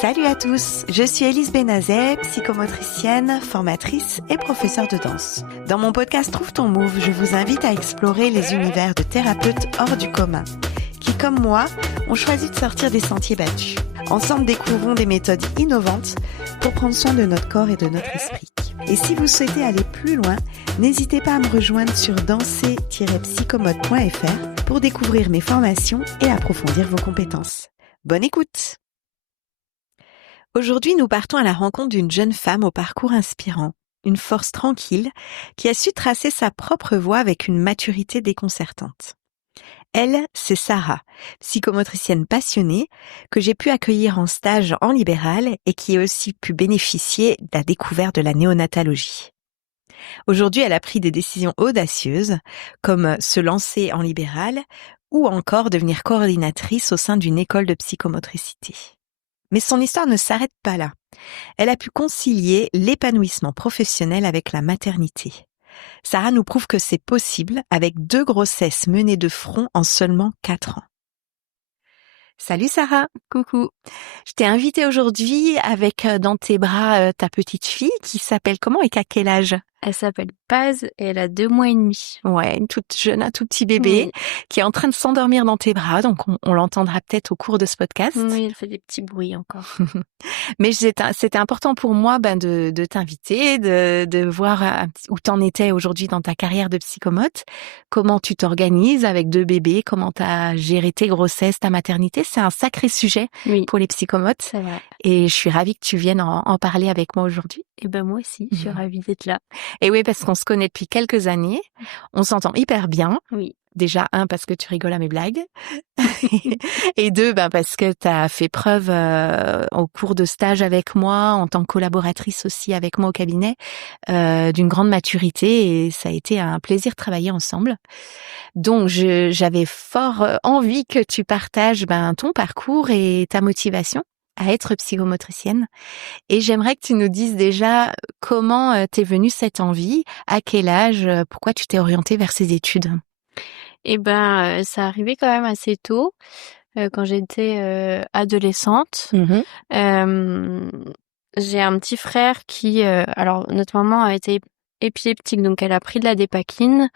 Salut à tous, je suis Élise Benazet, psychomotricienne, formatrice et professeure de danse. Dans mon podcast Trouve ton Move, je vous invite à explorer les univers de thérapeutes hors du commun, qui, comme moi, ont choisi de sortir des sentiers battus. Ensemble, découvrons des méthodes innovantes pour prendre soin de notre corps et de notre esprit. Et si vous souhaitez aller plus loin, n'hésitez pas à me rejoindre sur danser-psychomote.fr pour découvrir mes formations et approfondir vos compétences. Bonne écoute! Aujourd'hui, nous partons à la rencontre d'une jeune femme au parcours inspirant, une force tranquille, qui a su tracer sa propre voie avec une maturité déconcertante. Elle, c'est Sarah, psychomotricienne passionnée, que j'ai pu accueillir en stage en libéral et qui a aussi pu bénéficier de la découverte de la néonatologie. Aujourd'hui, elle a pris des décisions audacieuses, comme se lancer en libéral ou encore devenir coordinatrice au sein d'une école de psychomotricité. Mais son histoire ne s'arrête pas là. Elle a pu concilier l'épanouissement professionnel avec la maternité. Sarah nous prouve que c'est possible avec 2 grossesses menées de front en seulement 4 ans. Salut Sarah. Coucou. Je t'ai invitée aujourd'hui avec dans tes bras ta petite fille qui s'appelle comment et qu'à quel âge ? Elle s'appelle Paz et elle a 2 mois et demi. Ouais, une toute jeune, un tout petit bébé qui est en train de s'endormir dans tes bras, donc on l'entendra peut-être au cours de ce podcast. Oui, elle fait des petits bruits encore. Mais c'était important pour moi de t'inviter, de voir où t'en étais aujourd'hui dans ta carrière de psychomote, comment tu t'organises avec 2 bébés, comment t'as géré tes grossesses, ta maternité. C'est un sacré sujet pour les psychomotes. C'est vrai. Et je suis ravie que tu viennes en parler avec moi aujourd'hui. Et ben moi aussi, je suis ravie d'être là. Et oui, parce qu'on se connaît depuis quelques années, on s'entend hyper bien. Oui. Déjà, 1, parce que tu rigoles à mes blagues. Et 2, parce que tu as fait preuve au cours de stage avec moi, en tant que collaboratrice aussi avec moi au cabinet, d'une grande maturité. Et ça a été un plaisir de travailler ensemble. Donc, j'avais fort envie que tu partages ton parcours et ta motivation à être psychomotricienne. Et j'aimerais que tu nous dises déjà comment t'es venue cette envie, à quel âge, pourquoi tu t'es orientée vers ces études. Eh ben, ça arrivait quand même assez tôt, quand j'étais adolescente. J'ai un petit frère qui, alors notre maman a été épileptique, donc elle a pris de la dépakine.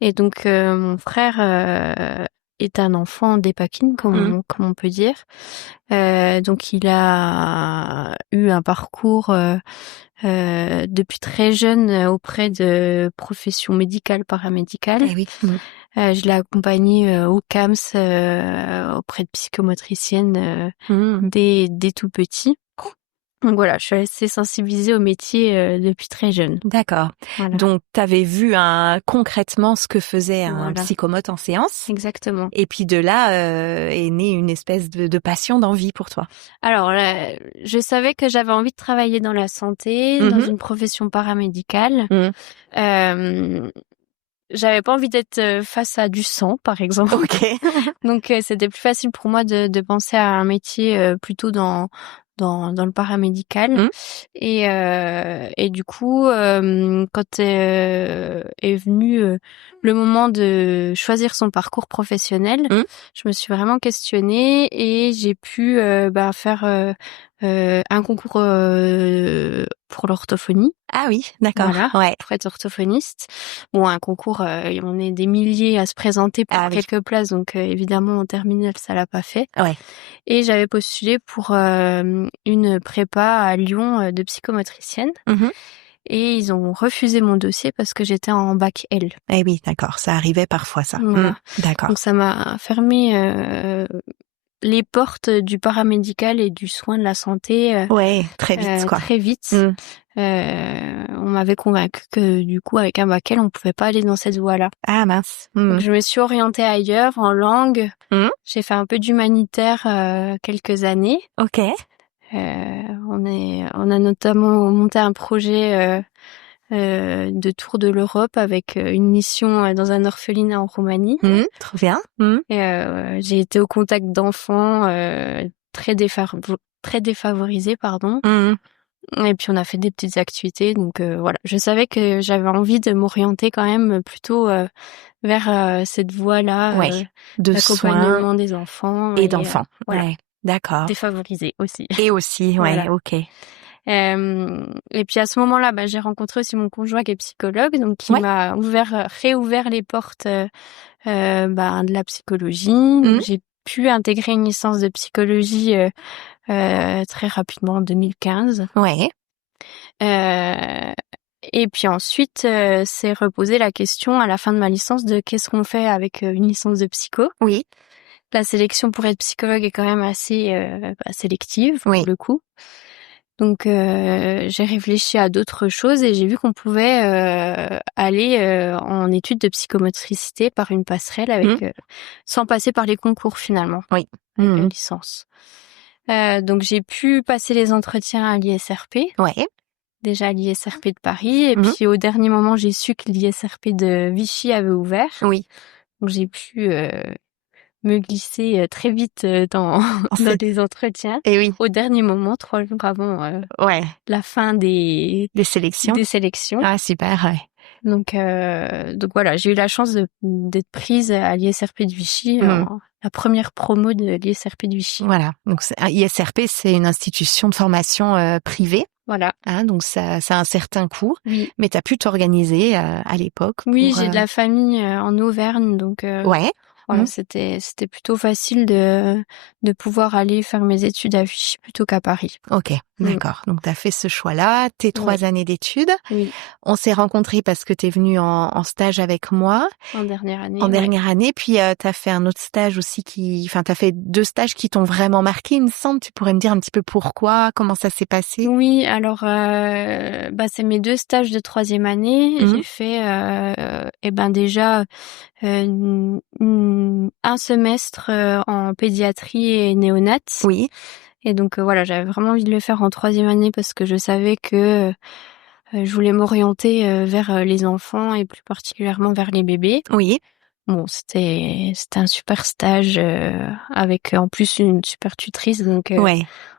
Et donc mon frère est un enfant dépakine, comme on peut dire. Donc il a eu un parcours depuis très jeune auprès de professions médicales, paramédicales. Eh oui. Je l'ai accompagné au CAMS auprès de psychomotriciennes dès tout petit. Donc voilà, je suis assez sensibilisée au métier depuis très jeune. D'accord. Voilà. Donc, tu avais vu concrètement ce que faisait un psychomote en séance. Exactement. Et puis de là est née une espèce de passion, d'envie pour toi. Alors, je savais que j'avais envie de travailler dans la santé, dans une profession paramédicale. J'avais pas envie d'être face à du sang, par exemple. Ok. Donc, c'était plus facile pour moi de penser à un métier plutôt dans le paramédical. Et du coup, quand est venu le moment de choisir son parcours professionnel, je me suis vraiment questionnée et j'ai pu faire un concours pour l'orthophonie. Ah oui, d'accord. Voilà, ouais. pour être orthophoniste. Bon, un concours, on est des milliers à se présenter pour quelques places, donc évidemment en terminale, ça l'a pas fait. Ouais. Et j'avais postulé pour une prépa à Lyon de psychomotricienne. Et ils ont refusé mon dossier parce que j'étais en bac L. Eh oui, d'accord, ça arrivait parfois ça. Voilà. D'accord. Donc ça m'a fermé les portes du paramédical et du soin de la santé. Ouais, très vite quoi. Très vite. On m'avait convaincu que du coup avec un bac L on pouvait pas aller dans cette voie-là. Ah mince. Donc je me suis orientée ailleurs en langue. J'ai fait un peu d'humanitaire quelques années. Ok. On a notamment monté un projet de tour de l'Europe avec une mission dans un orphelinat en Roumanie. Trop bien. Et j'ai été au contact d'enfants très défavorisés, pardon. Et puis on a fait des petites activités, donc voilà. Je savais que j'avais envie de m'orienter quand même plutôt vers cette voie-là de d'accompagnement soins des enfants et d'enfants. Voilà. Ouais. D'accord. défavorisée aussi. Et aussi, ouais, Voilà. ok. Et puis à ce moment-là, j'ai rencontré aussi mon conjoint qui est psychologue, donc qui Ouais. m'a réouvert les portes de la psychologie. Donc, j'ai pu intégrer une licence de psychologie très rapidement en 2015. Ouais. Et puis ensuite, s'est reposé la question à la fin de ma licence de qu'est-ce qu'on fait avec une licence de psycho. Oui. La sélection pour être psychologue est quand même assez sélective pour Oui. le coup. Donc j'ai réfléchi à d'autres choses et j'ai vu qu'on pouvait aller en études de psychomotricité par une passerelle avec sans passer par les concours finalement. Oui. Avec une licence. Donc j'ai pu passer les entretiens à l'ISRP. Ouais. Déjà à l'ISRP de Paris et puis au dernier moment j'ai su que l'ISRP de Vichy avait ouvert. Oui. Donc j'ai pu me glisser très vite dans les entretiens. Et oui. Au dernier moment, 3 jours avant Ouais. la fin des sélections. Ah, super, ouais. Donc voilà, j'ai eu la chance d'être prise à l'ISRP de Vichy, la première promo de l'ISRP de Vichy. Voilà. Donc ISRP, c'est une institution de formation privée. Voilà. Hein, donc ça a un certain coût. Oui. Mais tu as pu t'organiser à l'époque. Oui, j'ai de la famille en Auvergne, donc ouais. Voilà, c'était plutôt facile de pouvoir aller faire mes études à Vichy plutôt qu'à Paris. Ok, d'accord. Donc, tu as fait ce choix-là, tes 3 années d'études. Oui. On s'est rencontrés parce que tu es venue en stage avec moi. En dernière année. En dernière année. Puis, tu as fait un autre stage aussi tu as fait 2 stages qui t'ont vraiment marqué, il me semble. Tu pourrais me dire un petit peu pourquoi, comment ça s'est passé? Oui, alors, c'est mes 2 stages de 3e année. J'ai fait, déjà, un semestre en pédiatrie et néonate. Oui. Et donc voilà, j'avais vraiment envie de le faire en 3e année parce que je savais que je voulais m'orienter vers les enfants et plus particulièrement vers les bébés. Oui. Bon, c'était un super stage avec en plus une super tutrice, donc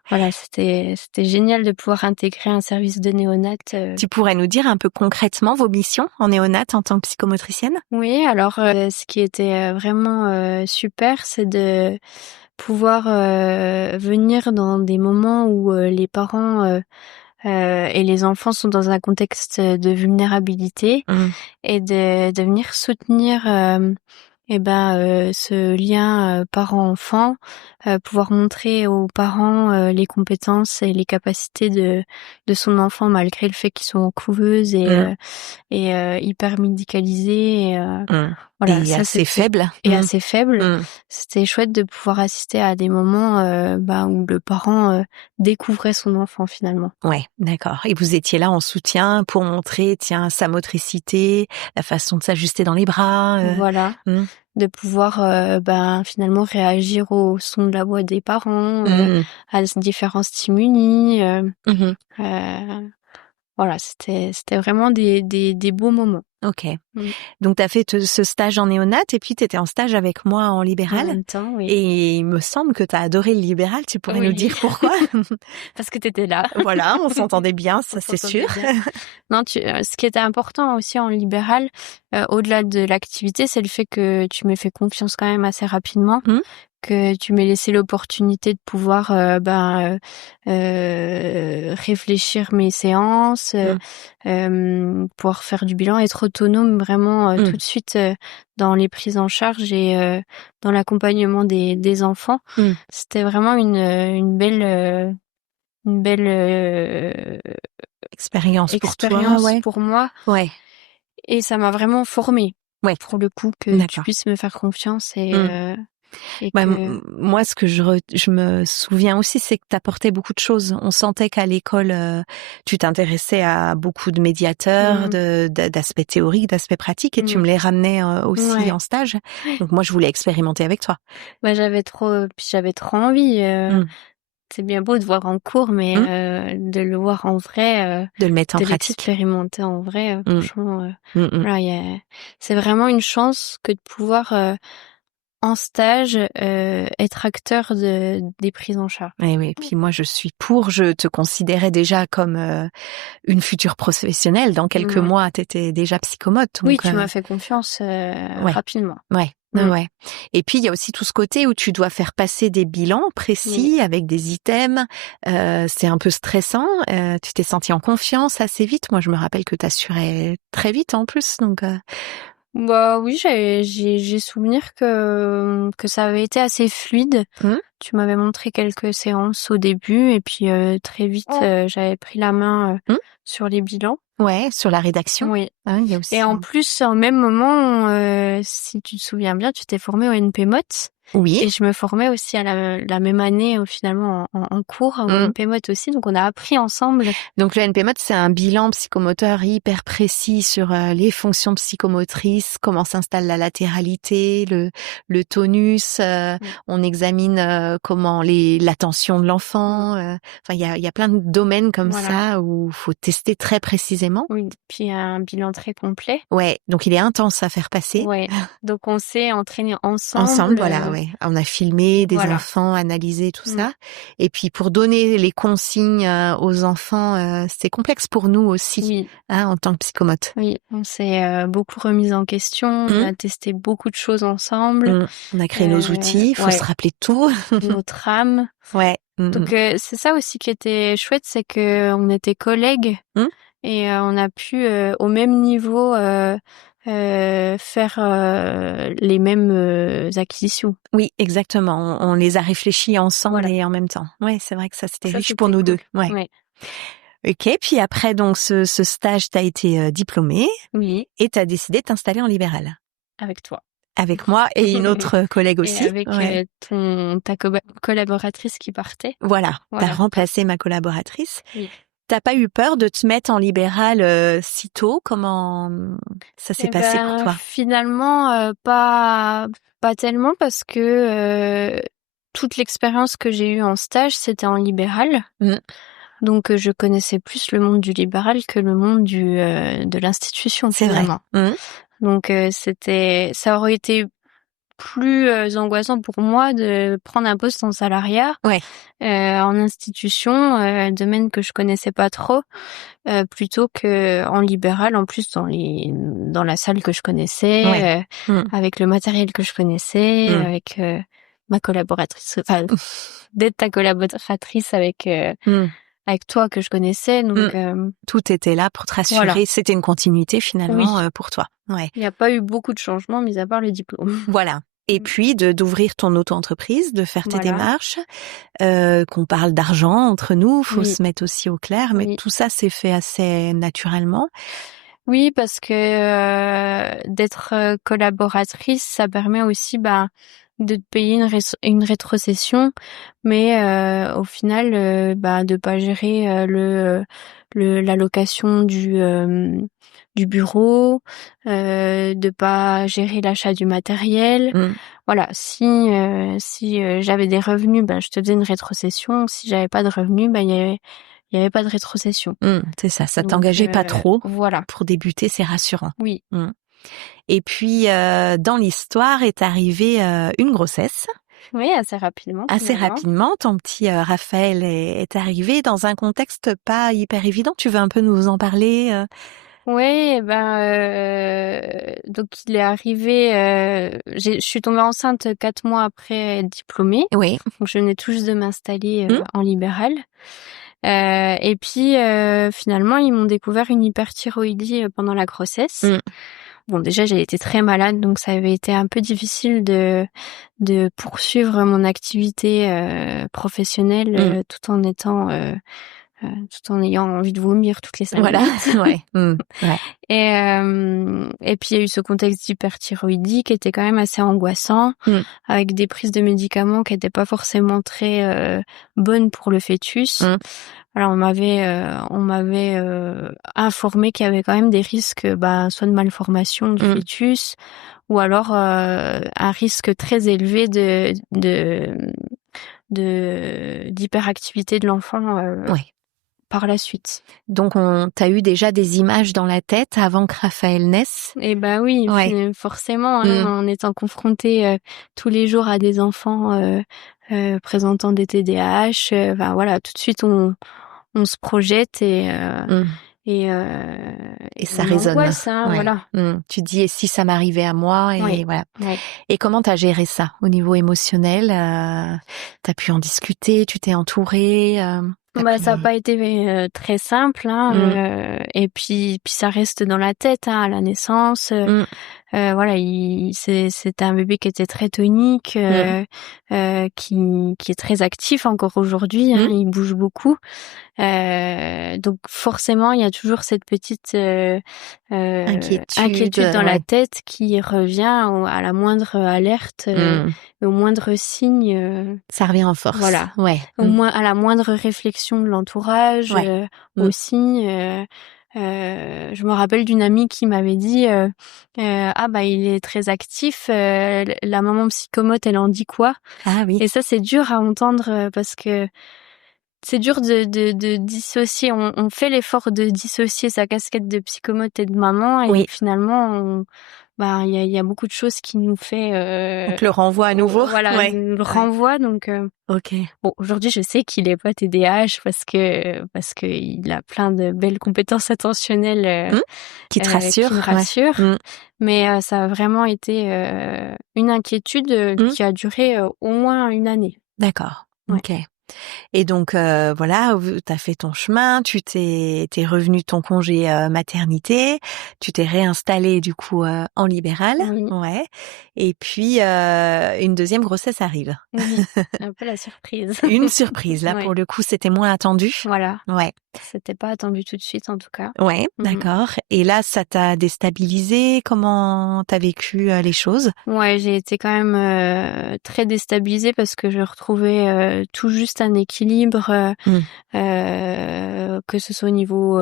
voilà, c'était génial de pouvoir intégrer un service de néonate. Tu pourrais nous dire un peu concrètement vos missions en néonate en tant que psychomotricienne? Oui, alors ce qui était vraiment super, c'est de pouvoir venir dans des moments où les parents et les enfants sont dans un contexte de vulnérabilité et de venir soutenir ce lien parent-enfant, pouvoir montrer aux parents les compétences et les capacités de son enfant malgré le fait qu'ils sont en couveuse et hyper médicalisés. Voilà, et ça, assez faible. Et assez faible. C'était chouette de pouvoir assister à des moments où le parent découvrait son enfant finalement. Ouais, d'accord. Et vous étiez là en soutien pour montrer, tiens, sa motricité, la façon de s'ajuster dans les bras. Voilà. De pouvoir finalement réagir au son de la voix des parents, à différents stimuli. Voilà, c'était vraiment des beaux moments. Ok. Donc, tu as fait ce stage en néonate et puis tu étais en stage avec moi en libéral. En même temps, oui. Et il me semble que tu as adoré le libéral. Tu pourrais nous dire pourquoi? Parce que tu étais là. Voilà, on s'entendait bien, ça c'est sûr. Non, ce qui était important aussi en libéral, au-delà de l'activité, c'est le fait que tu m'aies fait confiance quand même assez rapidement. Que tu m'aies laissé l'opportunité de pouvoir réfléchir mes séances, pouvoir faire du bilan, être autonome vraiment tout de suite dans les prises en charge et dans l'accompagnement des enfants. C'était vraiment une belle expérience pour toi, pour moi. Ouais. Et ça m'a vraiment formée. Ouais. Pour le coup, que tu puisses me faire confiance et moi, ce que je me souviens aussi, c'est que t'apportais beaucoup de choses. On sentait qu'à l'école, tu t'intéressais à beaucoup de médiateurs, d'aspects théoriques, d'aspects pratiques, et tu me les ramenais aussi en stage. Donc moi, je voulais expérimenter avec toi. J'avais trop envie. C'est bien beau de voir en cours, mais de le voir en vrai, de le mettre en pratique, l'expérimenter en vrai, franchement, voilà, c'est vraiment une chance que de pouvoir en stage, être acteur des prises en charge. Oui. Puis moi, je te considérais déjà comme une future professionnelle. Dans quelques mois, t'étais déjà psychomote. Donc, oui, tu m'as fait confiance rapidement. Ouais. Ouais. Et puis il y a aussi tout ce côté où tu dois faire passer des bilans précis avec des items. C'est un peu stressant. Tu t'es sentie en confiance assez vite. Moi, je me rappelle que t'assurais très vite en plus. Donc Bah oui, j'ai souvenir que ça avait été assez fluide. Tu m'avais montré quelques séances au début et puis très vite j'avais pris la main sur les bilans. Ouais, sur la rédaction. Oui. Il y a aussi. Et en plus, au même moment, si tu te souviens bien, tu t'es formée au NPMOT. Oui. Et je me formais aussi à la même année, finalement, en cours, au NPMOT aussi. Donc, on a appris ensemble. Donc, le NPMOT, c'est un bilan psychomoteur hyper précis sur les fonctions psychomotrices, comment s'installe la latéralité, le tonus. On examine comment l'attention de l'enfant. Enfin, il y a plein de domaines comme ça où il faut tester très précisément. Oui, puis un bilan très complet. Ouais, donc il est intense à faire passer. Ouais, donc on s'est entraînés ensemble. Ensemble, voilà, ouais. On a filmé des enfants, analysé tout ça. Et puis pour donner les consignes aux enfants, c'est complexe pour nous aussi, en tant que psychomote. Oui, on s'est beaucoup remis en question, on a testé beaucoup de choses ensemble. On a créé nos outils, il faut se rappeler tout. Nos trames. Ouais. Donc c'est ça aussi qui était chouette, c'est que on était collègues et on a pu au même niveau faire les mêmes acquisitions. Oui, exactement. On les a réfléchis ensemble et en même temps. Ouais, c'est vrai que ça c'était riche pour nous deux. Ouais. Ok, puis après donc ce stage, t'as été diplômée. Oui. Et t'as décidé de t'installer en libéral. Avec toi. Avec moi et une autre collègue aussi. Et avec ta collaboratrice qui partait. Voilà, t'as remplacé ma collaboratrice. Oui. T'as pas eu peur de te mettre en libéral si tôt? Comment ça s'est passé pour toi? Finalement, pas tellement parce que toute l'expérience que j'ai eue en stage, c'était en libéral. Donc je connaissais plus le monde du libéral que le monde de l'institution. C'est finalement. Vrai. Donc ça aurait été plus angoissant pour moi de prendre un poste en salariat en institution, domaine que je connaissais pas trop, plutôt que en libéral, en plus dans la salle que je connaissais, avec le matériel que je connaissais, avec ma collaboratrice, enfin d'être ta collaboratrice avec toi que je connaissais, donc tout était là pour te rassurer. C'était une continuité finalement pour toi. Ouais. Il n'y a pas eu beaucoup de changements, mis à part le diplôme. Voilà. Et puis d'ouvrir ton auto-entreprise, de faire tes démarches, qu'on parle d'argent entre nous, faut se mettre aussi au clair, mais tout ça s'est fait assez naturellement. Oui, parce que d'être collaboratrice, ça permet aussi de te payer une rétrocession, mais au final de pas gérer la location du bureau, de pas gérer l'achat du matériel. Voilà, si j'avais des revenus, je te faisais une rétrocession. Si j'avais pas de revenus, il y avait pas de rétrocession. C'est ça, ça t'engageait pas trop. Voilà. Pour débuter, c'est rassurant. Oui. Et puis dans l'histoire est arrivée une grossesse. Oui, assez rapidement. Assez rapidement, ton petit Raphaël est arrivé dans un contexte pas hyper évident. Tu veux un peu nous en parler Oui, donc il est arrivé. Je suis tombée enceinte 4 mois après être diplômée. Oui. Donc je venais tout juste de m'installer en libéral. Et puis finalement, ils m'ont découvert une hyperthyroïdie pendant la grossesse. Bon, déjà, j'ai été très malade, donc ça avait été un peu difficile de poursuivre mon activité professionnelle tout en ayant envie de vomir toutes les 5 minutes. Et puis il y a eu ce contexte d'hyperthyroïdie qui était quand même assez angoissant, avec des prises de médicaments qui n'étaient pas forcément très bonnes pour le fœtus. Alors on m'avait informé qu'il y avait quand même des risques, soit de malformation du fœtus, ou alors un risque très élevé d'hyperactivité de l'enfant par la suite. Donc t'as eu déjà des images dans la tête avant que Raphaël naisse? Eh oui, forcément, en étant confronté tous les jours à des enfants présentant des TDAH, voilà, tout de suite on se projette et Et ça une résonne. angoisse, hein, Ouais. voilà. Tu dis, et si ça m'arrivait à moi? Et Oui. voilà. Oui. Et comment t'as géré ça au niveau émotionnel? T'as pu en discuter? Tu t'es entourée? Ça n'a pas été très simple, hein, et puis ça reste dans la tête, hein, à la naissance. Voilà, c'était un bébé qui était très tonique, qui est très actif encore aujourd'hui, hein, il bouge beaucoup. Donc forcément, il y a toujours cette petite inquiétude dans la tête qui revient à la moindre alerte, au moindre signe. Ça revient en force. Voilà. Ouais. Au moins à la moindre réflexion de l'entourage, aussi. Je me rappelle d'une amie qui m'avait dit il est très actif, la maman psychomote elle en dit quoi? Ah oui. Et ça c'est dur à entendre parce que c'est dur de dissocier. On fait l'effort de dissocier sa casquette de psychomote et de maman et finalement il y a beaucoup de choses qui nous fait donc le renvoi à nouveau. Voilà, le renvoi. Donc ok. Bon, aujourd'hui, je sais qu'il est pas TDAH parce que il a plein de belles compétences attentionnelles qui te rassurent. Qui me rassurent. Mais ça a vraiment été une inquiétude qui a duré au moins une année. D'accord. Ouais. Ok. Et donc voilà, t'as fait ton chemin, t'es revenu de ton congé maternité, tu t'es réinstallée du coup en libéral, ouais. Et puis une deuxième grossesse arrive. Oui, un peu la surprise. Une surprise là pour le coup, c'était moins attendu. Voilà. Ouais. C'était pas attendu tout de suite en tout cas. Ouais, d'accord. Et là, ça t'a déstabilisé? Comment t'as vécu les choses? Ouais, j'ai été quand même très déstabilisée parce que je retrouvais tout juste un équilibre, que ce soit au niveau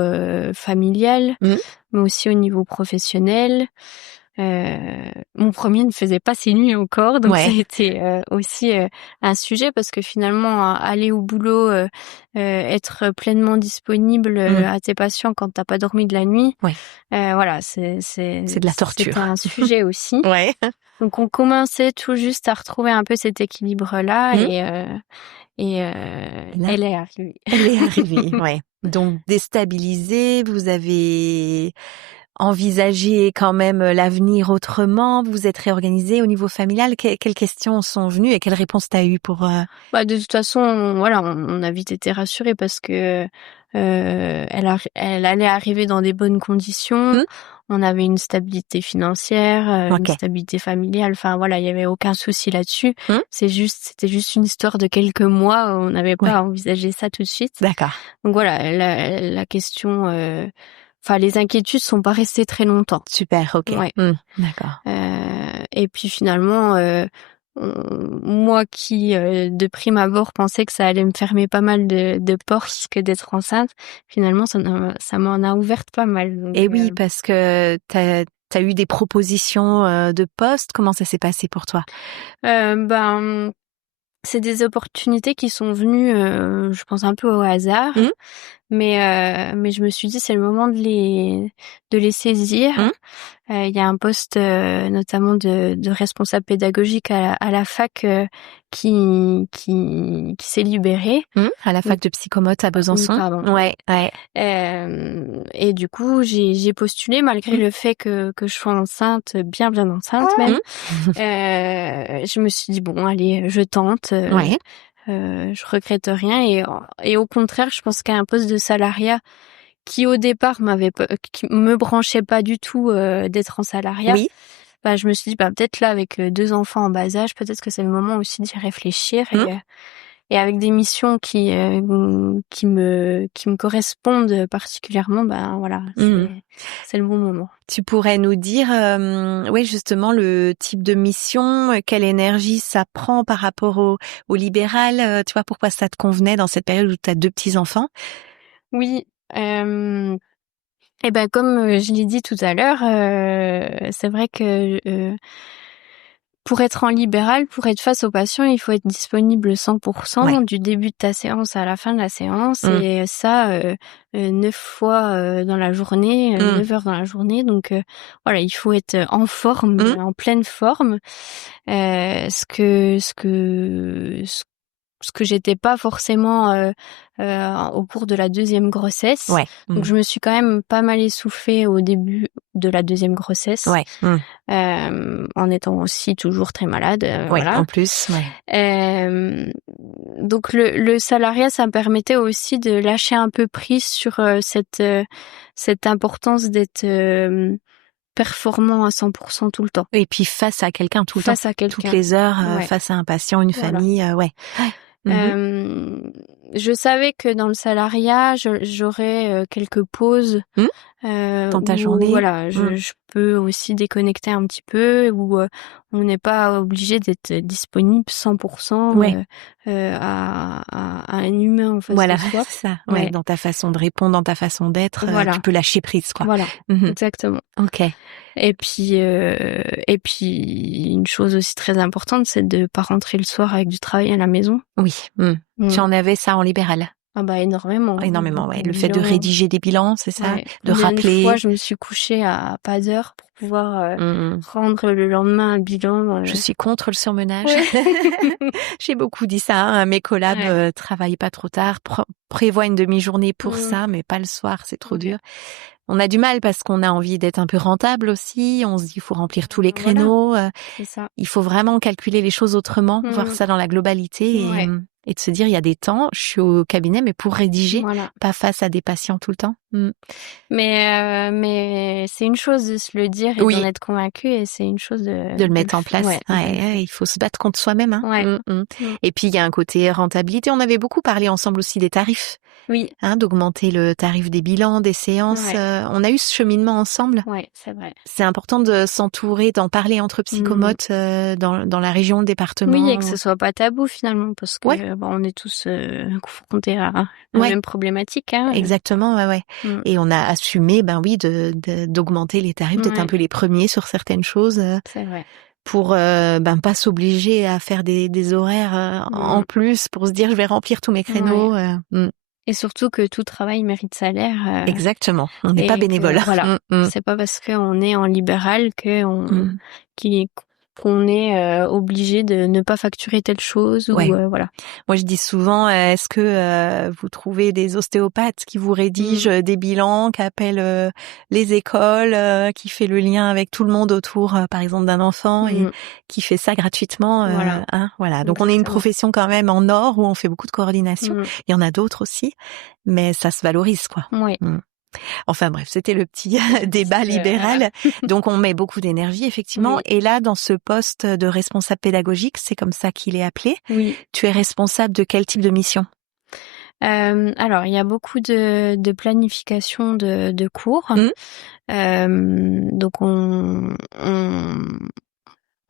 familial, mais aussi au niveau professionnel. Mon premier ne faisait pas ses nuits encore, donc ça a été aussi un sujet parce que finalement aller au boulot, être pleinement disponible à tes patients quand t'as pas dormi de la nuit, voilà, c'est de la torture. C'était un sujet aussi. Ouais. Donc on commençait tout juste à retrouver un peu cet équilibre-là et elle est arrivée. Elle est arrivée, ouais. Donc déstabilisée, vous avez envisagé quand même l'avenir autrement, vous êtes réorganisé au niveau familial. Quelles questions sont venues et quelles réponses t'as eues pour de toute façon, voilà, on a vite été rassurés parce que elle allait arriver dans des bonnes conditions. On avait une stabilité financière, une stabilité familiale. Enfin voilà, il y avait aucun souci là-dessus. C'était juste une histoire de quelques mois. On n'avait pas envisagé ça tout de suite. D'accord. Donc voilà, la question. Les inquiétudes sont pas restées très longtemps. Super, ok. Ouais. D'accord. Et puis finalement, moi qui de prime abord pensais que ça allait me fermer pas mal de portes que d'être enceinte, finalement ça m'en a ouverte pas mal. Donc, et oui, parce que t'as eu des propositions de poste. Comment ça s'est passé pour toi? C'est des opportunités qui sont venues, je pense un peu au hasard, mais je me suis dit c'est le moment de les saisir. Il y a un poste notamment de responsable pédagogique à la fac qui s'est libéré. À la fac de psychomote à Besançon. Pardon. Ouais. Et du coup j'ai postulé malgré le fait que je sois enceinte, bien enceinte même. Je me suis dit bon allez je tente. Je regrette rien et au contraire je pense qu'à un poste de salariat qui au départ qui me branchait pas du tout d'être en salariat. Je me suis dit peut-être là avec 2 enfants en bas âge, peut-être que c'est le moment aussi d'y réfléchir et avec des missions qui me correspondent particulièrement, voilà, c'est le bon moment. Tu pourrais nous dire justement le type de mission, quelle énergie ça prend par rapport au libéral, tu vois, pourquoi ça te convenait dans cette période où tu as 2 petits-enfants? Oui, comme je l'ai dit tout à l'heure, c'est vrai que pour être en libéral, pour être face aux patients, il faut être disponible 100% du début de ta séance à la fin de la séance et ça 9 fois dans la journée, 9 heures dans la journée. Donc voilà, il faut être en forme, en pleine forme. Ce ce que j'étais pas forcément au cours de la deuxième grossesse. Ouais. Donc je me suis quand même pas mal essoufflée au début de la deuxième grossesse. Ouais. En étant aussi toujours très malade. Ouais, voilà. en plus. Ouais. Donc le salariat, ça me permettait aussi de lâcher un peu prise sur cette importance d'être performant à 100% tout le temps. Et puis face à quelqu'un tout le temps. Face à quelqu'un. Toutes les heures, Ouais. face à un patient, une famille, ouais. Je savais que dans le salariat, j'aurais quelques pauses dans ta où, journée. Voilà, je peux aussi déconnecter un petit peu, où on n'est pas obligé d'être disponible 100% à un humain en face de soi. Voilà, c'est ça. Ouais, dans ta façon de répondre, dans ta façon d'être, Voilà. tu peux lâcher prise, quoi. Voilà, exactement. Ok. Et puis une chose aussi très importante, c'est de pas rentrer le soir avec du travail à la maison. Oui. Tu en avais ça en libéral? Ah bah énormément. Énormément, ouais. Le fait de rédiger des bilans, c'est ça? Ouais. De rappeler. Une fois, je me suis couchée à pas d'heure pour pouvoir rendre le lendemain un bilan. Je suis contre le surmenage. Ouais. J'ai beaucoup dit ça, hein. Mes collabs travaillent pas trop tard, prévoient une demi-journée pour ça, mais pas le soir, c'est trop dur. On a du mal parce qu'on a envie d'être un peu rentable aussi. On se dit, il faut remplir tous les créneaux. C'est ça. Il faut vraiment calculer les choses autrement, voir ça dans la globalité et de se dire, il y a des temps, je suis au cabinet, mais pour rédiger, pas face à des patients tout le temps. Mais c'est une chose de se le dire et d'en être convaincu, et c'est une chose de le mettre en place. Il faut se battre contre soi-même. Hein. Et puis, il y a un côté rentabilité. On avait beaucoup parlé ensemble aussi des tarifs. Oui. D'augmenter le tarif des bilans, des séances. On a eu ce cheminement ensemble. Ouais, c'est vrai. C'est important de s'entourer, d'en parler entre psychomotes dans la région, le département. Oui, et que ce soit pas tabou finalement, parce que on est tous confrontés à la même problématique. Hein. Exactement, ouais. Et on a assumé, d'augmenter les tarifs, d'être un peu les premiers sur certaines choses. C'est vrai. Pour pas s'obliger à faire des horaires en plus pour se dire je vais remplir tous mes créneaux. Et surtout que tout travail mérite salaire. Exactement. On n'est pas bénévole. Voilà. C'est pas parce qu'on est en libéral qu'on est obligé de ne pas facturer telle chose ou voilà. Moi je dis souvent, est-ce que vous trouvez des ostéopathes qui vous rédigent des bilans, qui appellent les écoles, qui fait le lien avec tout le monde autour, par exemple d'un enfant et qui fait ça gratuitement. Voilà. Donc on est une profession quand même en or où on fait beaucoup de coordination. Il y en a d'autres aussi, mais ça se valorise quoi. Oui. Enfin bref, c'était le petit débat libéral. Donc on met beaucoup d'énergie effectivement. Et là, dans ce poste de responsable pédagogique, c'est comme ça qu'il est appelé. Oui. Tu es responsable de quel type de mission ? Alors, il y a beaucoup de planification de cours. Donc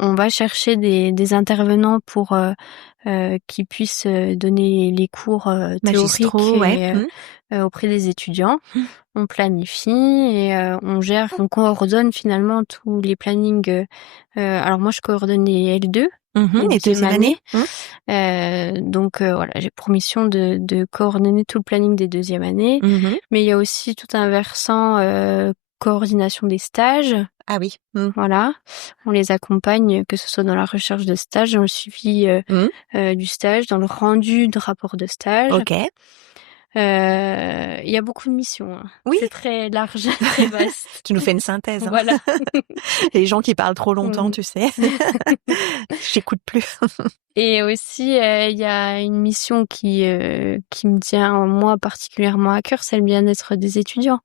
on va chercher des intervenants pour qui puissent donner les cours théoriques auprès des étudiants. On planifie et on coordonne finalement tous les plannings. Alors moi, je coordonne les L2. Et deuxième année. Donc voilà, j'ai pour mission de coordonner tout le planning des deuxièmes années. Mais il y a aussi tout un versant coordination des stages. Ah oui. Voilà, on les accompagne, que ce soit dans la recherche de stage, dans le suivi du stage, dans le rendu de rapport de stage. Ok. Il y a beaucoup de missions. Hein. Oui. C'est très large, très vaste. Tu nous fais une synthèse. Hein. Voilà. Les gens qui parlent trop longtemps, tu sais. J'écoute plus. Et aussi, il y a une mission qui me tient, moi, particulièrement à cœur, c'est le bien-être des étudiants.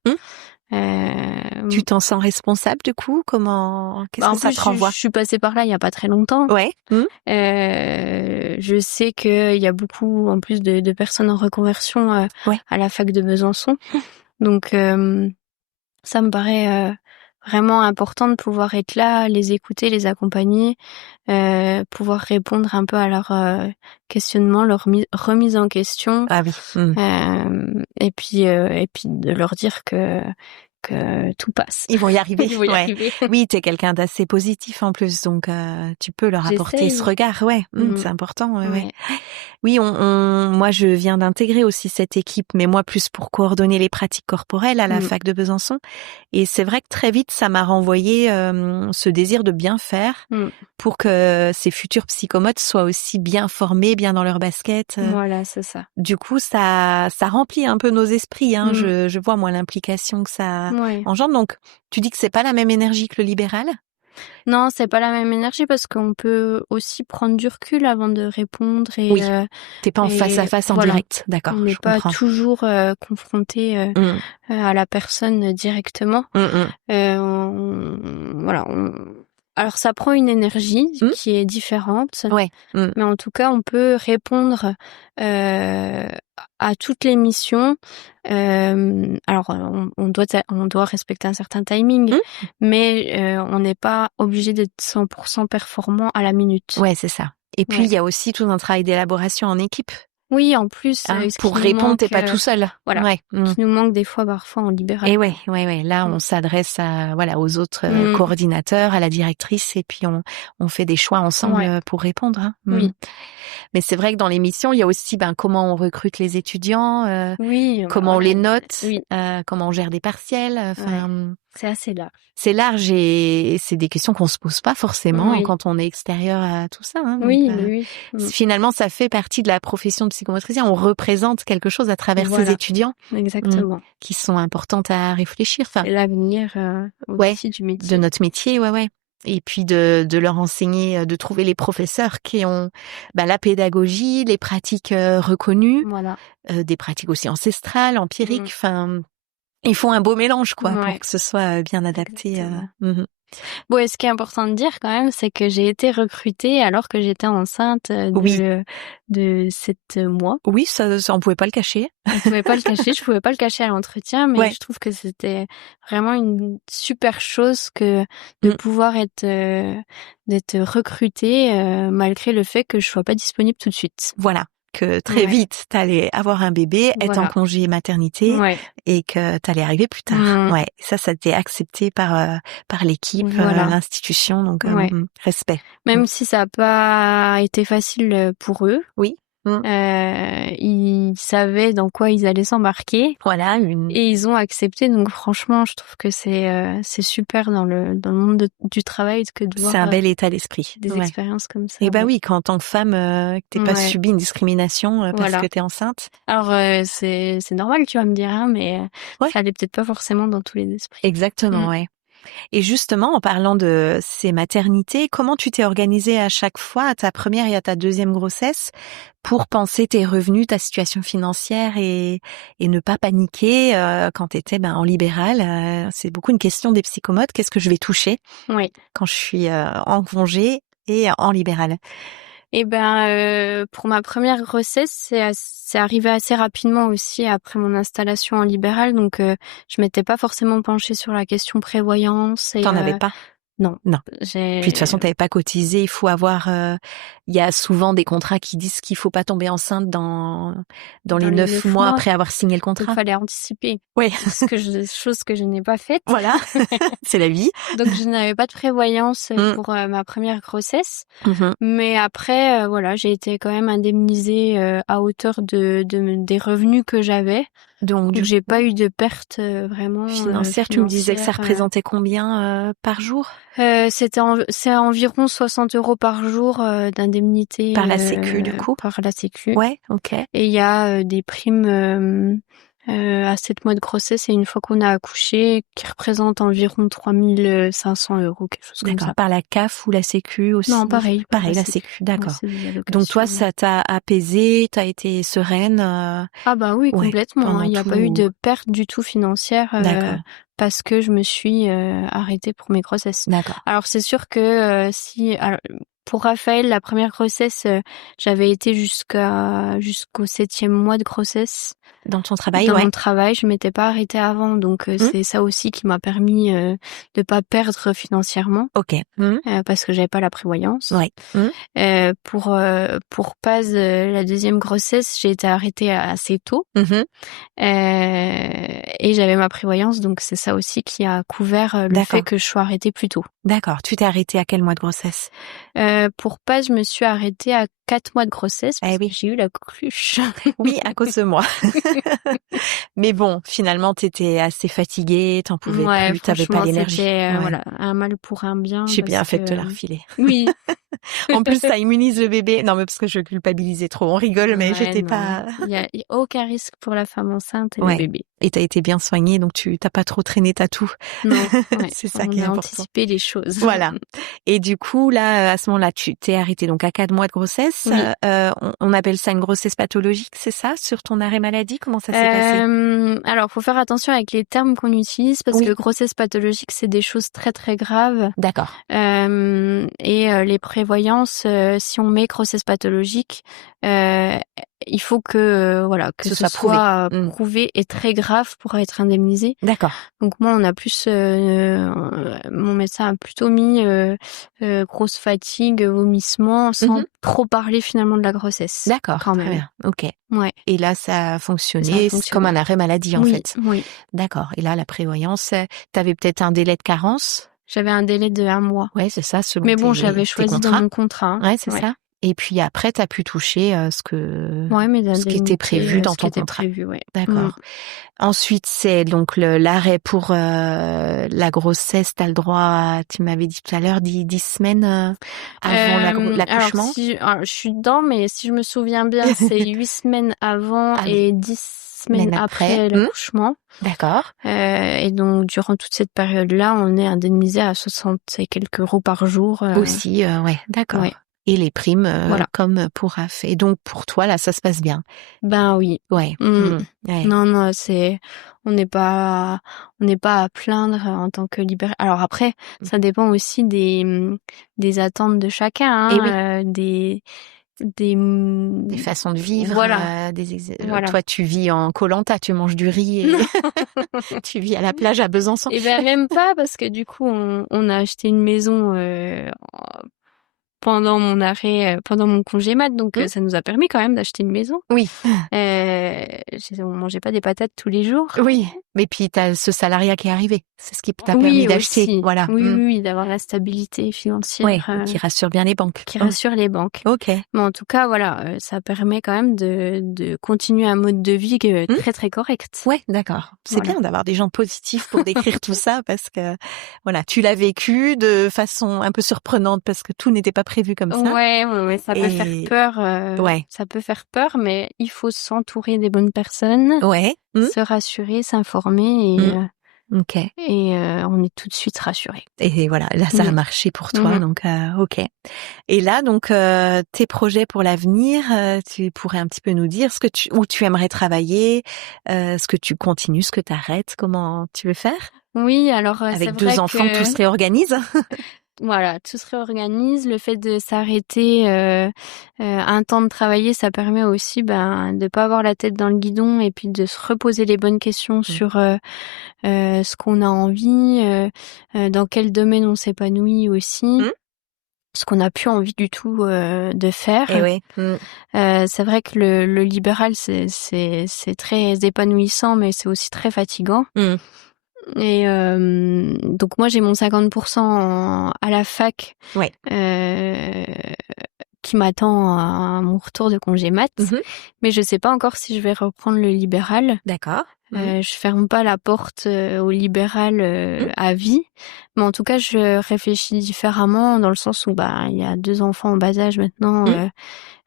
Tu t'en sens responsable du coup? Qu'est-ce que ça te renvoie? Je suis passée par là il y a pas très longtemps. Ouais. Je sais qu'il y a beaucoup en plus de personnes en reconversion à la fac de Besançon. Donc ça me paraît vraiment important de pouvoir être là, les écouter, les accompagner, pouvoir répondre un peu à leurs questionnements, leur remise en question. Ah oui. Et puis de leur dire que tout passe. Ils vont y arriver. Ils vont y arriver. Oui, t'es quelqu'un d'assez positif en plus, donc tu peux leur apporter ce regard. Ouais, c'est important. Ouais. Oui, moi je viens d'intégrer aussi cette équipe, mais moi plus pour coordonner les pratiques corporelles à la fac de Besançon. Et c'est vrai que très vite, ça m'a renvoyé ce désir de bien faire pour que ces futurs psychomotes soient aussi bien formés, bien dans leur basket. Voilà, c'est ça. Du coup, ça remplit un peu nos esprits. Hein. Je vois moi l'implication que ça engendre. Donc, tu dis que c'est pas la même énergie que le libéral? Non, c'est pas la même énergie parce qu'on peut aussi prendre du recul avant de répondre. Et, oui, t'es pas en face à face en direct, d'accord. On n'est pas toujours confronté à la personne directement. Alors ça prend une énergie qui est différente, mais en tout cas on peut répondre à toutes les missions. Alors on doit respecter un certain timing, mais on n'est pas obligé d'être 100% performant à la minute. Ouais, c'est ça. Et puis il y a aussi tout un travail d'élaboration en équipe. Oui, en plus, pour répondre, t'es pas tout seul. Voilà, qui nous manque parfois en libéral. Et ouais. Là, on s'adresse aux autres coordinateurs, à la directrice, et puis on fait des choix ensemble pour répondre. Hein. Oui. Mais c'est vrai que dans l'émission, il y a aussi comment on recrute les étudiants, comment on les note, comment on gère des partiels. C'est assez large. C'est large et c'est des questions qu'on se pose pas forcément quand on est extérieur à tout ça. Hein. Donc, finalement, ça fait partie de la profession de psychomotricien. On représente quelque chose à travers ces étudiants. Exactement. Qui sont importantes à réfléchir. Et l'avenir aussi du métier. De notre métier, Et puis de leur enseigner, de trouver les professeurs qui ont la pédagogie, les pratiques reconnues, des pratiques aussi ancestrales, empiriques. Ils font un beau mélange, pour que ce soit bien adapté. Bon, et ce qui est important de dire quand même, c'est que j'ai été recrutée alors que j'étais enceinte de 7 mois. Oui, ça on pouvait pas le cacher. On pouvait pas le cacher, je pouvais pas le cacher à l'entretien, mais je trouve que c'était vraiment une super chose que de pouvoir d'être recrutée malgré le fait que je sois pas disponible tout de suite. Voilà. Que très vite, t'allais avoir un bébé, être en congé maternité et que t'allais arriver plus tard. Ça t'est accepté par l'équipe, l'institution, donc respect. Même si ça n'a pas été facile pour eux. Oui. Ils savaient dans quoi ils allaient s'embarquer. Et ils ont accepté. Donc franchement, je trouve que c'est super dans le monde du travail que de voir. C'est un bel état d'esprit. Des expériences comme ça. Et oui, quand en tant que femme, que t'aies pas subi une discrimination parce que t'es enceinte. Alors c'est normal, tu vas me dire, hein, mais ça allait peut-être pas forcément dans tous les esprits. Exactement, Et justement, en parlant de ces maternités, comment tu t'es organisée à chaque fois, à ta première et à ta deuxième grossesse, pour penser tes revenus, ta situation financière et ne pas paniquer quand t'étais en libéral? C'est beaucoup une question des psychomotes. Qu'est-ce que je vais toucher quand je suis en congé et en libéral? Eh pour ma première grossesse, c'est arrivé assez rapidement aussi après mon installation en libéral, donc je m'étais pas forcément penchée sur la question prévoyance. T'en avais pas? Non. Puis de toute façon, t'avais pas cotisé. Il faut avoir. Il y a souvent des contrats qui disent qu'il faut pas tomber enceinte dans les 9 mois après avoir signé le contrat. Il fallait anticiper. Oui. Chose que je n'ai pas faite. Voilà. C'est la vie. Donc je n'avais pas de prévoyance pour ma première grossesse. Mais après, j'ai été quand même indemnisée à hauteur des revenus que j'avais. Donc j'ai pas eu de perte vraiment financière. Tu me disais que ça représentait combien par jour? C'est environ 60 € par jour d'indemnité. Par la Sécu, du coup? Par la Sécu. Ouais, ok. Et il y a des primes à 7 mois de grossesse et une fois qu'on a accouché, qui représentent environ 3 500 €, quelque chose comme ça. Par la CAF ou la Sécu aussi? Non, pareil. Pareil, la Sécu, d'accord. Donc toi, ça t'a apaisé, t'as été sereine? Ah bah oui, complètement. Il n'y a pas eu de perte du tout financière. Parce que je me suis arrêtée pour mes grossesses. D'accord. Alors c'est sûr que pour Raphaël, la première grossesse, j'avais été jusqu'au 7e mois de grossesse. Dans ton travail, Dans mon travail, je m'étais pas arrêtée avant, donc c'est ça aussi qui m'a permis de pas perdre financièrement. Ok. Parce que j'avais pas la prévoyance. Ouais. Pour Paz, la deuxième grossesse, j'ai été arrêtée assez tôt. Et j'avais ma prévoyance, donc c'est ça aussi qui a couvert le fait que je sois arrêtée plus tôt. D'accord. Tu t'es arrêtée à quel mois de grossesse? Pour Paz, je me suis arrêtée à 4 mois de grossesse parce que j'ai eu la coqueluche. Oui, à cause de moi. Mais bon, finalement, t'étais assez fatiguée, t'en pouvais plus, t'avais pas l'énergie. C'était voilà, un mal pour un bien. J'ai bien fait de te la refiler. Oui. En plus, ça immunise le bébé. Non, mais parce que je culpabilisais trop. On rigole, mais j'étais pas... Il y a aucun risque pour la femme enceinte et le bébé. Et t'as été bien soignée, donc t'as pas trop traîné ta toux. Non, c'est ça qui est important. On a anticipé les choses. Voilà. Et du coup, là, à ce moment-là, tu t'es arrêtée donc à 4 mois de grossesse. Oui. On appelle ça une grossesse pathologique, c'est ça, sur ton arrêt maladie? Comment ça s'est passé? Alors, faut faire attention avec les termes qu'on utilise parce que grossesse pathologique, c'est des choses très très graves. D'accord. Et les prévoyances, si on met grossesse pathologique, il faut que que ce soit prouvé et très grave pour être indemnisé. D'accord. Donc moi, on a plus, mon médecin a plutôt mis grosse fatigue, vomissement, sans trop parler finalement de la grossesse. D'accord, très bien. Ok. Ouais. Et là, ça a fonctionné, c'est comme un arrêt maladie en fait. Oui. D'accord. Et là, la prévoyance, t'avais peut-être un délai de carence? J'avais un délai de 1 mois. Ouais, c'est ça, selon Mais bon, j'avais choisi dans mon contrat. Ouais, c'est ça. Et puis après, t'as pu toucher ce qui était prévu dans ton contrat. D'accord. Ensuite, c'est donc l'arrêt pour la grossesse. T'as le droit, tu m'avais dit tout à l'heure, 10 semaines avant l'accouchement. Alors, je suis dedans, mais si je me souviens bien, c'est 8 semaines avant et 10 semaines après l'accouchement. D'accord. Et donc, durant toute cette période-là, on est indemnisé à 60 et quelques euros par jour. Aussi, d'accord. Ouais. Et les primes, comme pour Raph. Et donc, pour toi, là, ça se passe bien? Ben oui. Ouais. Ouais. Non, on n'est pas à plaindre en tant que libéral. Alors après, ça dépend aussi des attentes de chacun, hein, des façons de vivre. Voilà. Toi, tu vis en Koh-Lanta, tu manges du riz et tu vis à la plage à Besançon. Et ben même pas, parce que du coup, on a acheté une maison pendant mon arrêt, pendant mon congé mat, donc ça nous a permis quand même d'acheter une maison. Oui. On mangeait pas des patates tous les jours. Oui. Mais puis t'as ce salariat qui est arrivé. C'est ce qui t'a permis d'acheter. Aussi. Voilà. Oui, d'avoir la stabilité financière. Qui rassure bien les banques. Qui rassure les banques. Ok. Mais en tout cas, voilà, ça permet quand même de continuer un mode de vie très très correct. Ouais, d'accord. C'est bien d'avoir des gens positifs pour décrire tout ça parce que voilà, tu l'as vécu de façon un peu surprenante parce que tout n'était pas prévu comme ça. Ouais, ça peut faire peur. Ça peut faire peur, mais il faut s'entourer des bonnes personnes. Ouais. Se rassurer, s'informer et on est tout de suite rassuré. Et voilà, là ça a marché pour toi, donc ok. Et là donc tes projets pour l'avenir, tu pourrais un petit peu nous dire où tu aimerais travailler, ce que tu continues, ce que tu arrêtes, comment tu veux faire? Oui, alors avec 2 enfants, tout se réorganise. Voilà, tout se réorganise. Le fait de s'arrêter un temps de travailler, ça permet aussi de pas avoir la tête dans le guidon et puis de se reposer les bonnes questions sur ce qu'on a envie, dans quel domaine on s'épanouit aussi. Ce qu'on n'a plus envie du tout de faire. Et c'est vrai que le libéral, c'est très épanouissant, mais c'est aussi très fatigant. Et donc moi j'ai mon 50% à la fac qui m'attend à mon retour de congé mat, mais je sais pas encore si je vais reprendre le libéral. D'accord. Je ferme pas la porte au libéral à vie, mais en tout cas je réfléchis différemment dans le sens où il y a 2 enfants en bas âge maintenant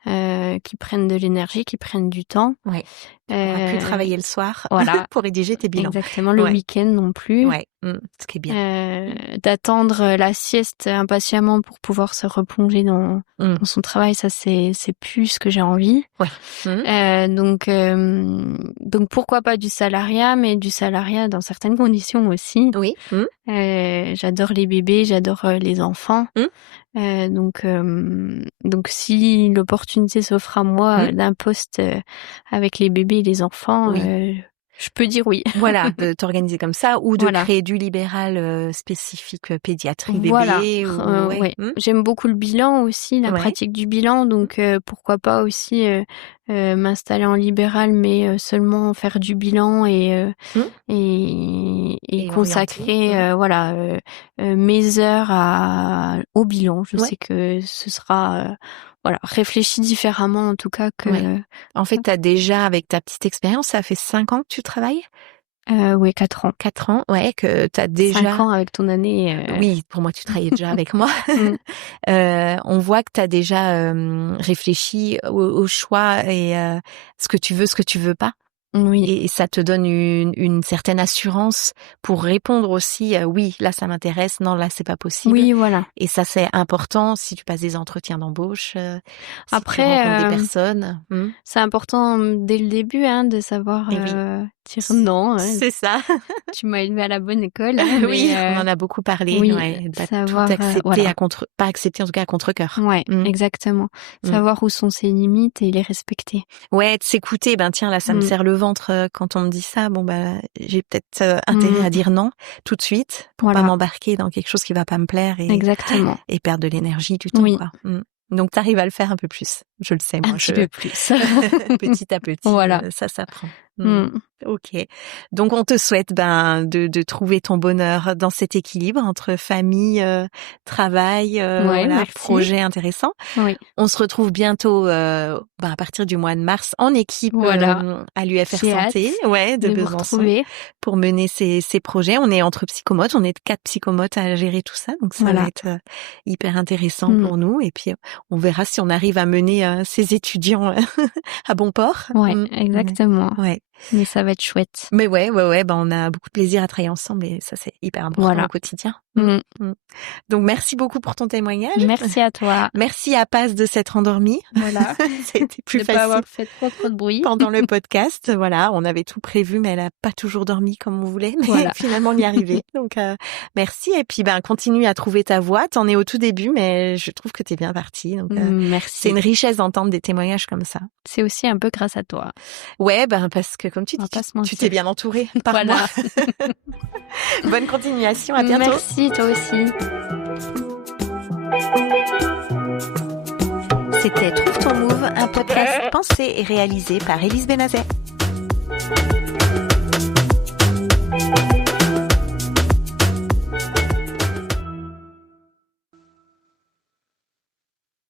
qui prennent de l'énergie, qui prennent du temps. Ouais. Tu n'auras plus travailler le soir pour rédiger tes bilans. Exactement, le week-end non plus. Ouais, ce qui est bien. D'attendre la sieste impatiemment pour pouvoir se replonger dans son travail, ça c'est plus ce que j'ai envie. Ouais. Donc pourquoi pas du salariat, mais du salariat dans certaines conditions aussi. Oui. J'adore les bébés, j'adore les enfants. Donc si l'opportunité s'offre à moi d'un poste avec les bébés et les enfants, je peux dire oui. Voilà, de t'organiser comme ça ou de créer du libéral spécifique pédiatrie bébé. Ouais. J'aime beaucoup le bilan aussi, la pratique du bilan, donc pourquoi pas aussi m'installer en libéral, mais seulement faire du bilan et consacrer mes heures au bilan. Je sais que ce sera réfléchi différemment en tout cas que. En fait, t'as déjà avec ta petite expérience, ça fait 5 ans que tu travailles? Oui, 4 ans. 4 ans, que t'as déjà. 5 ans avec ton année. Oui, pour moi, tu travaillais déjà avec moi. On voit que t'as déjà réfléchi au choix et ce que tu veux pas. Oui. Et ça te donne une certaine assurance pour répondre aussi, oui, là ça m'intéresse, non, là c'est pas possible. Oui, voilà. Et ça c'est important si tu passes des entretiens d'embauche, si après, tu rencontres des personnes. C'est important dès le début de savoir dire non. C'est ça. Tu m'as élevé à la bonne école. Oui, on en a beaucoup parlé. Oui, savoir tout accepter pas accepter en tout cas à contre-cœur. Ouais, exactement. Savoir où sont ses limites et les respecter. Ouais, de s'écouter. Ben tiens, là ça me serre le ventre quand on me dit ça. Bon j'ai peut-être intérêt à dire non tout de suite pour pas m'embarquer dans quelque chose qui va pas me plaire exactement. Et perdre de l'énergie, du temps. Quoi. Donc t'arrives à le faire un peu plus. Je le sais moi. Un petit peu plus. Petit à petit. Voilà. Ça s'apprend. Ok. Donc on te souhaite de trouver ton bonheur dans cet équilibre entre famille, travail, projet intéressant. Oui. On se retrouve bientôt à partir du mois de mars en équipe à l'UFR Santé, de Besançon, pour mener ces projets. On est entre psychomotes, on est 4 psychomotes à gérer tout ça, donc ça va être hyper intéressant pour nous. Et puis on verra si on arrive à mener ces étudiants à bon port. Ouais, exactement. Ouais. Mais ça va être chouette. Mais on a beaucoup de plaisir à travailler ensemble et ça c'est hyper important au quotidien. Donc merci beaucoup pour ton témoignage. Merci à toi. Merci à Paz de s'être endormie. Voilà. Ça a été plus facile. De pas avoir fait trop de bruit pendant le podcast. On avait tout prévu, mais elle a pas toujours dormi comme on voulait. Mais finalement on y est arrivé. Donc merci et puis continue à trouver ta voie. T'en es au tout début, mais je trouve que t'es bien partie. Donc merci. C'est une richesse d'entendre des témoignages comme ça. C'est aussi un peu grâce à toi. Ouais, parce que comme tu dis, tu t'es bien entourée par moi. Bonne continuation, à bientôt. Merci, toi aussi. C'était Trouve ton Move, un podcast pensé et réalisé par Élise Benazet.